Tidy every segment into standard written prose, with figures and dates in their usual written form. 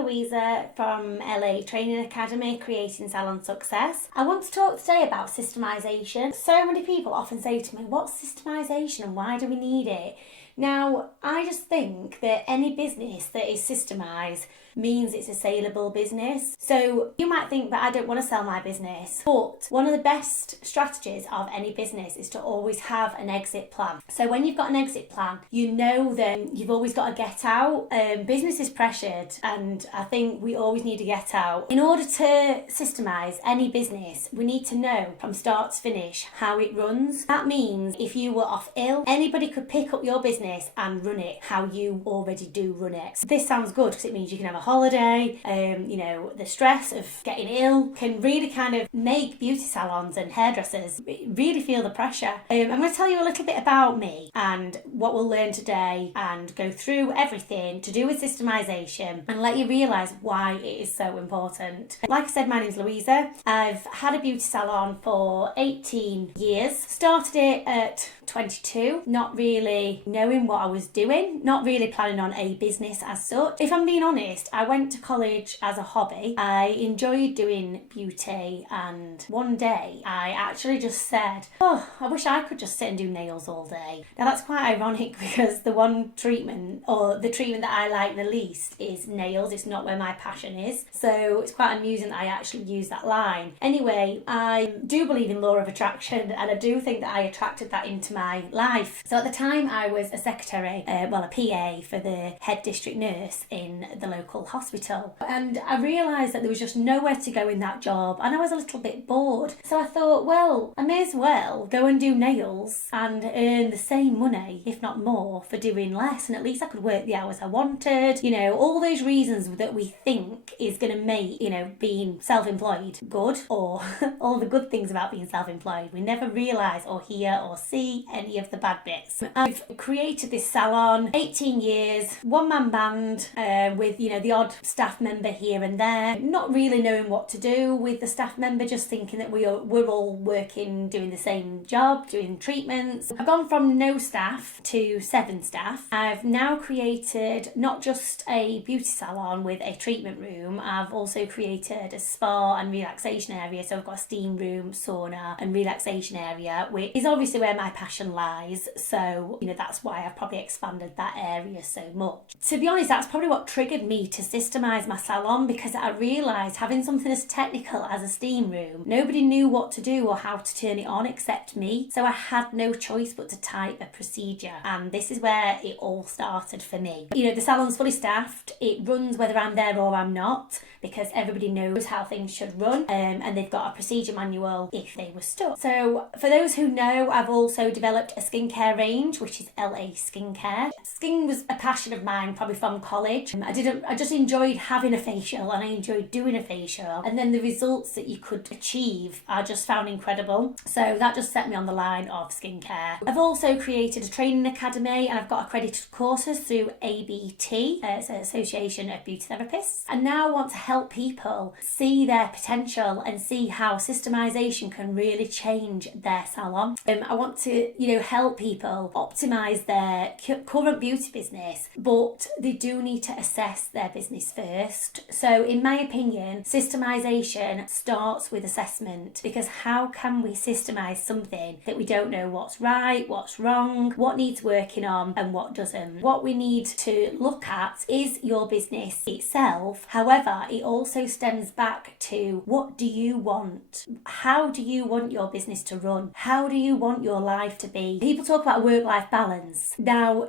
Louisa from LA Training Academy, Creating Salon Success. I want to talk today about systemisation. So many people often say to me, what's systemisation and why do we need it? Now, I just think that any business that is systemised means it's a saleable business. So you might think that I don't want to sell my business, but one of the best strategies of any business is to always have an exit plan. So when you've got an exit plan, you know that you've always got to get out. Business is pressured, and I think we always need to get out. In order to systemise any business, we need to know from start to finish how it runs. That means if you were off ill, anybody could pick up your business and run it how you already do run it. So this sounds good because it means you can have a holiday. The stress of getting ill can really kind of make beauty salons and hairdressers really feel the pressure. I'm going to tell you a little bit about me and what we'll learn today, and go through everything to do with systemisation and let you realise why it is so important. Like I said, my name's Louisa. I've had a beauty salon for 18 years. Started it at 22, not really knowing what I was doing, not really planning on a business as such. If I'm being honest, I went to college as a hobby. I enjoyed doing beauty, and one day I actually just said, I wish I could just sit and do nails all day. Now that's quite ironic because the one treatment, or the treatment that I like the least, is nails. It's not where my passion is. So it's quite amusing that I actually use that line. Anyway, I do believe in law of attraction, and I do think that I attracted that into my life. So at the time I was a secretary, a PA for the head district nurse in the local hospital, and I realised that there was just nowhere to go in that job, and I was a little bit bored. So I thought, well, I may as well go and do nails and earn the same money, if not more, for doing less, and at least I could work the hours I wanted. All those reasons that we think is going to make, being self-employed good, or all the good things about being self-employed. We never realise or hear or see any of the bad bits. I've created this salon, 18 years, one-man band, with, the odd staff member here and there, not really knowing what to do with the staff member, just thinking that we're all working, doing the same job, doing treatments. I've gone from no staff to 7 staff. I've now created not just a beauty salon with a treatment room, I've also created a spa and relaxation area. So I've got a steam room, sauna and relaxation area, which is obviously where my passion lies. So, that's why I've probably expanded that area so much. To be honest, that's probably what triggered me to systemise my salon, because I realised having something as technical as a steam room, nobody knew what to do or how to turn it on except me. So I had no choice but to type a procedure, and this is where it all started for me. The salon's fully staffed. It runs whether I'm there or I'm not, because everybody knows how things should run, and they've got a procedure manual if they were stuck. So for those who know, I've also developed a skincare range, which is LA Skincare. Skin was a passion of mine probably from college. I just enjoyed having a facial, and I enjoyed doing a facial, and then the results that you could achieve I just found incredible. So that just set me on the line of skincare. I've also created a training academy, and I've got accredited courses through ABT, it's an Association of Beauty Therapists, and now I want to help people see their potential and see how systemisation can really change their salon. I want to, help people optimise their current beauty business, but they do need to assess their business first. So in my opinion, systemisation starts with assessment, because how can we systemise something that we don't know what's right, what's wrong, what needs working on and what doesn't? What we need to look at is your business itself. However, it also stems back to, what do you want? How do you want your business to run? How do you want your life to be? People talk about work-life balance. Now,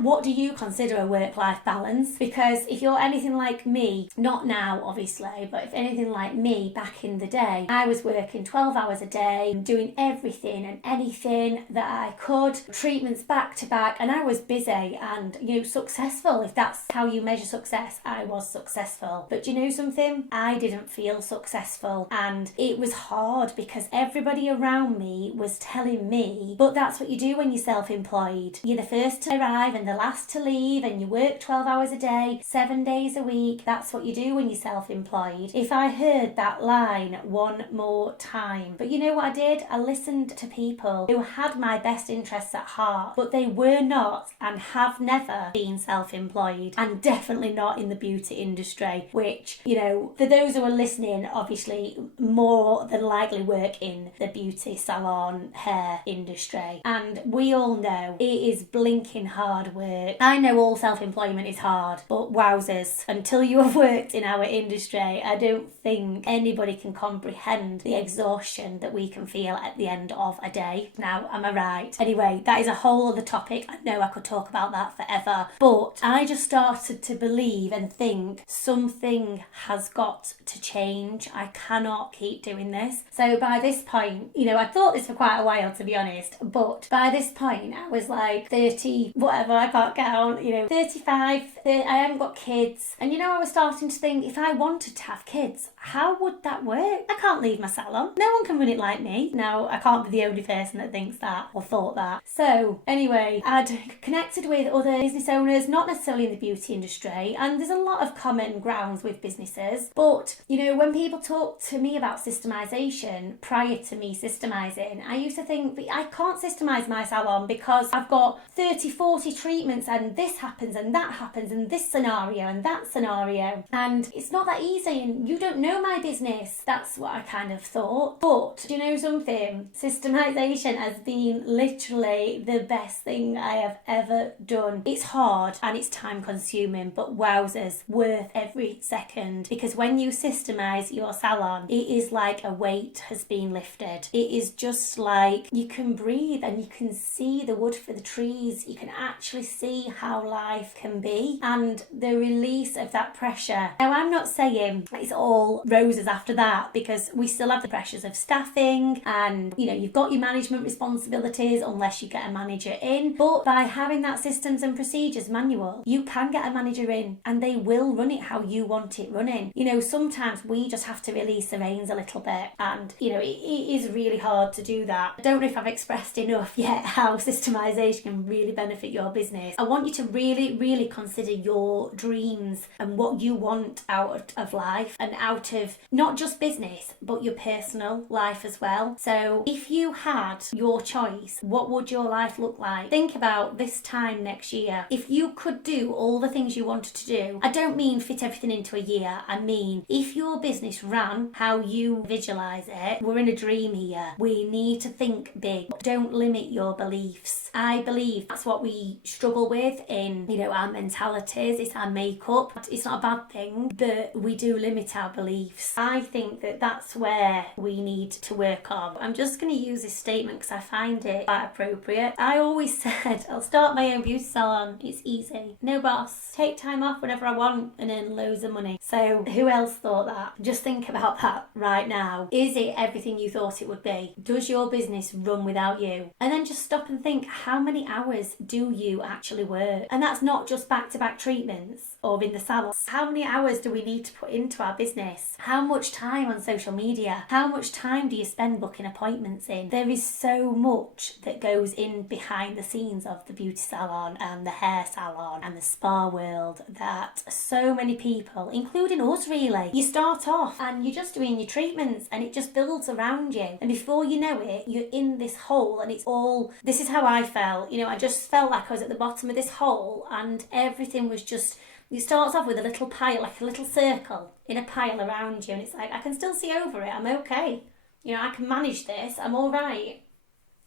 what do you consider a work-life balance? Because if you're anything like me, not now obviously, but if anything like me back in the day, I was working 12 hours a day, doing everything and anything that I could, treatments back to back, and I was busy and successful. If that's how you measure success, I was successful. But do you know something? I didn't feel successful, and it was hard because everybody around me was telling me, but that's what you do when you're self-employed. You're the first to arrive and the last to leave, and you work 12 hours a day, 7 days a week. That's what you do when you're self-employed. If I heard that line one more time. But you know what I did? I listened to people who had my best interests at heart, but they were not and have never been self-employed, and definitely not in the beauty industry, which, you know, for those who are listening, obviously more than likely work in the beauty salon hair industry, and we all know it is blinking hard work. I know all self-employment is hard, but wowzers, until you have worked in our industry, I don't think anybody can comprehend the exhaustion that we can feel at the end of a day. Now, am I right? Anyway, that is a whole other topic. I know I could talk about that forever, but I just started to believe and think something has got to change. I cannot keep doing this. So by this point, you know, I thought this for quite a while, to be honest, but by this point I was like 30, whatever, I can't count, you know, 35, 30, I haven't got kids, and you know, I was starting to think, if I wanted to have kids, how would that work? I can't leave my salon. No one can run it like me. Now, I can't be the only person that thinks that or thought that. So anyway, I'd connected with other business owners, not necessarily in the beauty industry, and there's a lot of common grounds with businesses, but you know, when people talk to me about systemisation prior to me systemising, I used to think, but I can't systemise my salon because I've got 30, 40 treatments and this happens and that happens and this scenario and that scenario, and it's not that easy and you don't know my business. That's what I kind of thought. But do you know something? Systemisation has been literally the best thing I have ever done. It's hard and it's time consuming, but wowzers, worth every second, because when you systemise your salon, it is like a weight has been lifted. It is just like you can breathe and you can see the wood for the trees. You can actually see how life can be and the release of that pressure. Now, I'm not saying it's all roses after that, because we still have the pressures of staffing and, you know, you've got your management responsibilities unless you get a manager in, but by having that systems and procedures manual, you can get a manager in and they will run it how you want it running. You know, sometimes we just have to release the reins a little bit, and you know, it is really hard to do that. I don't know if I've expressed enough yet how systemisation can really benefit your business. I want you to really consider your dreams and what you want out of life and out of not just business but your personal life as well. So if you had your choice, what would your life look like? Think about this time next year. If you could do all the things you wanted to do, I don't mean fit everything into a year, I mean if your business ran how you visualise it, we're in a dream here. We need to think big. Don't limit your beliefs. I believe that's what we struggle with in, you know, our mentalities. It's our makeup. It's not a bad thing, but we do limit our beliefs. I think that that's where we need to work on. I'm just going to use this statement because I find it quite appropriate. I always said, I'll start my own beauty salon. It's easy. No boss. Take time off whenever I want and earn loads of money. So who else thought that? Just think about that right now. Is it everything you thought it would be? Does your business run without you? And then just stop and think, how many hours do you actually work? And that's not just back-to-back treatments or in the salon. How many hours do we need to put into our business? How much time on social media? How much time do you spend booking appointments in? There is so much that goes in behind the scenes of the beauty salon and the hair salon and the spa world that so many people, including us really, you start off and you're just doing your treatments and it just builds around you, and before you know it, you're in this hole, and it's all, this is how I felt, you know, I just felt like I was at the bottom of this hole and everything was just, it starts off with a little pile, like a little circle in a pile around you, and it's like, I can still see over it, I'm okay, you know, I can manage this, I'm all right.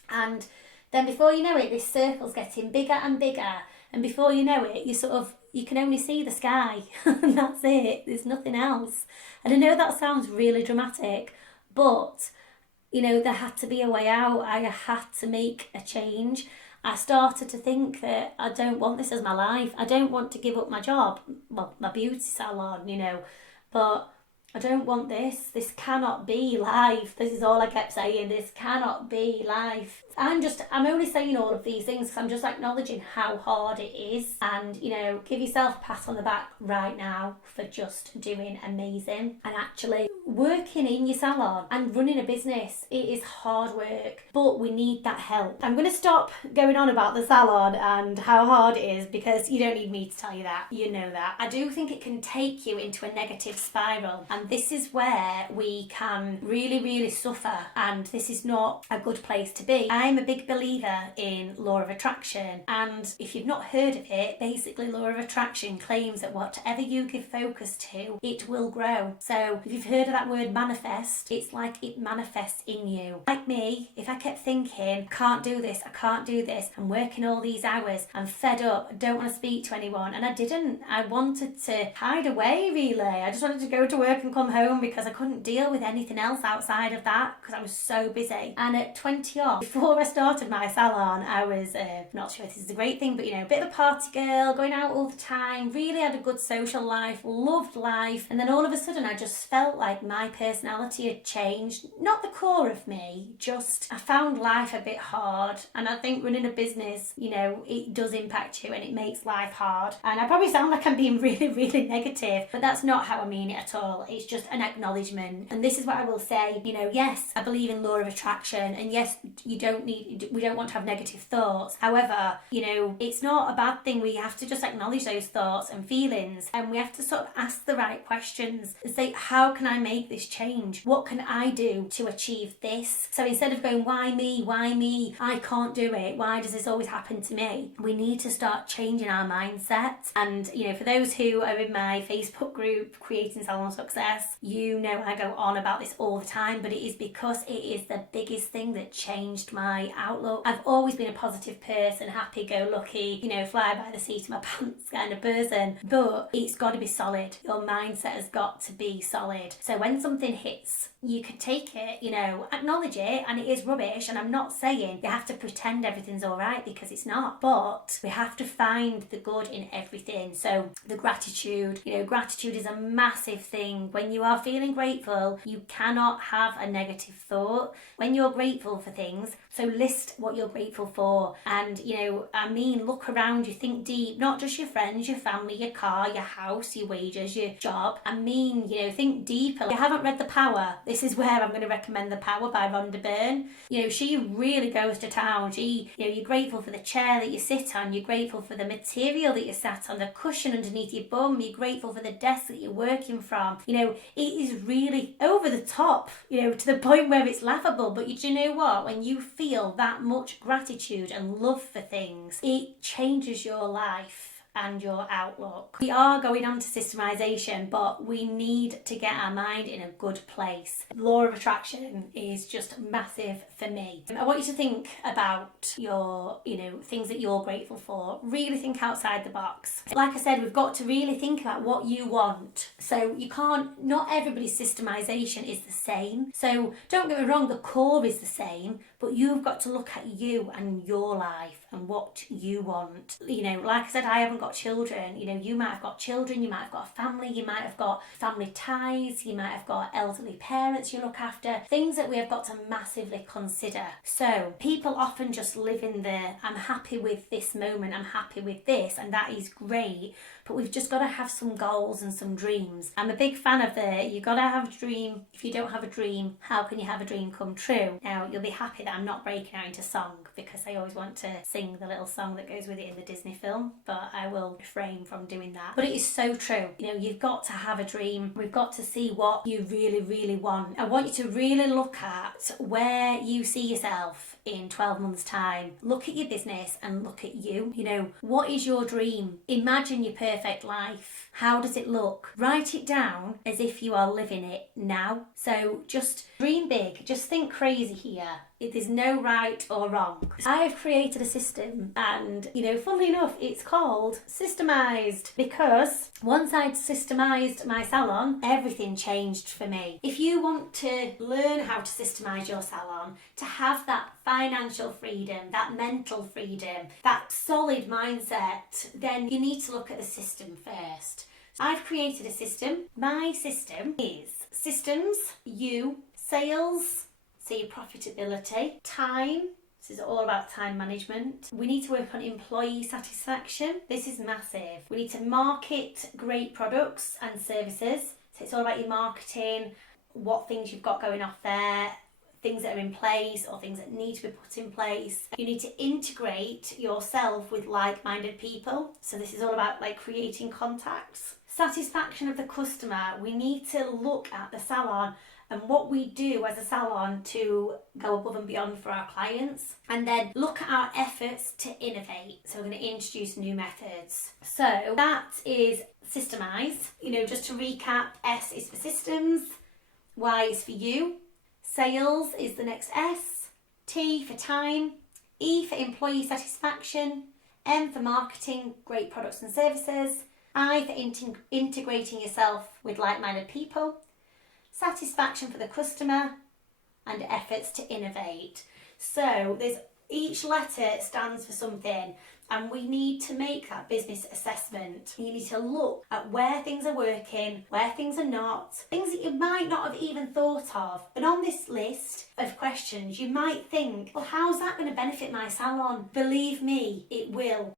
And then before you know it, this circle's getting bigger and bigger, and before you know it, you can only see the sky and that's it, there's nothing else. And I know that sounds really dramatic, but you know, there had to be a way out. I had to make a change. I started to think that I don't want this as my life. I don't want to give up my job, well, my beauty salon, you know, but I don't want this. This cannot be life. This is all I kept saying. This cannot be life. I'm only saying all of these things because I'm just acknowledging how hard it is. And, give yourself a pat on the back right now for just doing amazing. And actually working in your salon and running a business, it is hard work, but we need that help. I'm going to stop going on about the salon and how hard it is because you don't need me to tell you that. You know that. I do think it can take you into a negative spiral, and this is where we can really, really suffer, and this is not a good place to be. I'm a big believer in law of attraction, and if you've not heard of it, basically law of attraction claims that whatever you give focus to, it will grow. So if you've heard of that word manifest, it's like it manifests in you. Like me, if I kept thinking, I can't do this, I'm working all these hours, I'm fed up, I don't want to speak to anyone, and I didn't. I wanted to hide away, really. I just wanted to go to work and come home because I couldn't deal with anything else outside of that because I was so busy. And at 20 off, before I started my salon, I was not sure if this is a great thing, but a bit of a party girl, going out all the time, really had a good social life, loved life, and then all of a sudden I just felt like my personality had changed. Not the core of me, just I found life a bit hard, and I think running a business, it does impact you and it makes life hard. And I probably sound like I'm being really, really negative, but that's not how I mean it at all. It's just an acknowledgement. And this is what I will say, yes, I believe in law of attraction, and yes, we don't want to have negative thoughts. However, it's not a bad thing. We have to just acknowledge those thoughts and feelings, and we have to sort of ask the right questions and say, how can I make this change? What can I do to achieve this? So instead of going, why me, I can't do it, why does this always happen to me? We need to start changing our mindset. And for those who are in my Facebook group, Creating Salon Success, I go on about this all the time, but it is because it is the biggest thing that changed my outlook. I've always been a positive person, happy-go-lucky, fly by the seat of my pants kind of person, but it's got to be solid. Your mindset has got to be solid. So when something hits, you can take it, acknowledge it, and it is rubbish, and I'm not saying you have to pretend everything's all right because it's not, but we have to find the good in everything. So the gratitude, gratitude is a massive thing. When you are feeling grateful, you cannot have a negative thought. When you're grateful for things, so list what you're grateful for, and look around you, think deep, not just your friends, your family, your car, your house, your wages, your job. Think deeper. If you haven't read The Power, this is where I'm going to recommend The Power by Rhonda Byrne. She really goes to town. You're grateful for the chair that you sit on, you're grateful for the material that you sat on, the cushion underneath your bum, you're grateful for the desk that you're working from. It is really over the top, to the point where it's laughable. But you know what? When you feel that much gratitude and love for things, it changes your life and your outlook. We are going on to systemisation, but we need to get our mind in a good place. Law of attraction is just massive for me. I want you to think about your, things that you're grateful for. Really think outside the box. Like I said, we've got to really think about what you want. So not everybody's systemisation is the same. So don't get me wrong, the core is the same, but you've got to look at you and your life and what you want. Like I said, I haven't got children. You might have got children, you might have got a family, you might have got family ties, you might have got elderly parents you look after, things that we have got to massively consider. So people often just live in I'm happy with this moment, I'm happy with this, and that is great, but we've just got to have some goals and some dreams. I'm a big fan of you got to have a dream. If you don't have a dream, how can you have a dream come true? Now, you'll be happy that I'm not breaking out into song because I always want to sing the little song that goes with it in the Disney film, but I will refrain from doing that. But it is so true. You've got to have a dream. We've got to see what you really, really want. I want you to really look at where you see yourself in 12 months' time. Look at your business and look at you. What is your dream? Imagine your perfect life. How does it look? Write it down as if you are living it now. So just dream big. Just think crazy here. There's no right or wrong. I've created a system, and funnily enough, it's called Systemised, because once I'd systemised my salon, everything changed for me. If you want to learn how to systemise your salon, to have that financial freedom, that mental freedom, that solid mindset, then you need to look at the system first. I've created a system. My system is systems, you, sales, so your profitability, time. This is all about time management. We need to work on employee satisfaction. This is massive. We need to market great products and services. So it's all about your marketing, what things you've got going off there, things that are in place or things that need to be put in place. You need to integrate yourself with like-minded people. So this is all about like creating contacts. Satisfaction of the customer. We need to look at the salon and what we do as a salon to go above and beyond for our clients, and then look at our efforts to innovate. So we're going to introduce new methods. So that is systemize. Just to recap, S is for systems, Y is for you, sales is the next S, T for time, E for employee satisfaction, M for marketing great products and services, I for integrating yourself with like-minded people, satisfaction for the customer, and efforts to innovate. So each letter stands for something, and we need to make that business assessment. You need to look at where things are working, where things are not, things that you might not have even thought of. And on this list of questions, you might think, well, how's that going to benefit my salon? Believe me, it will.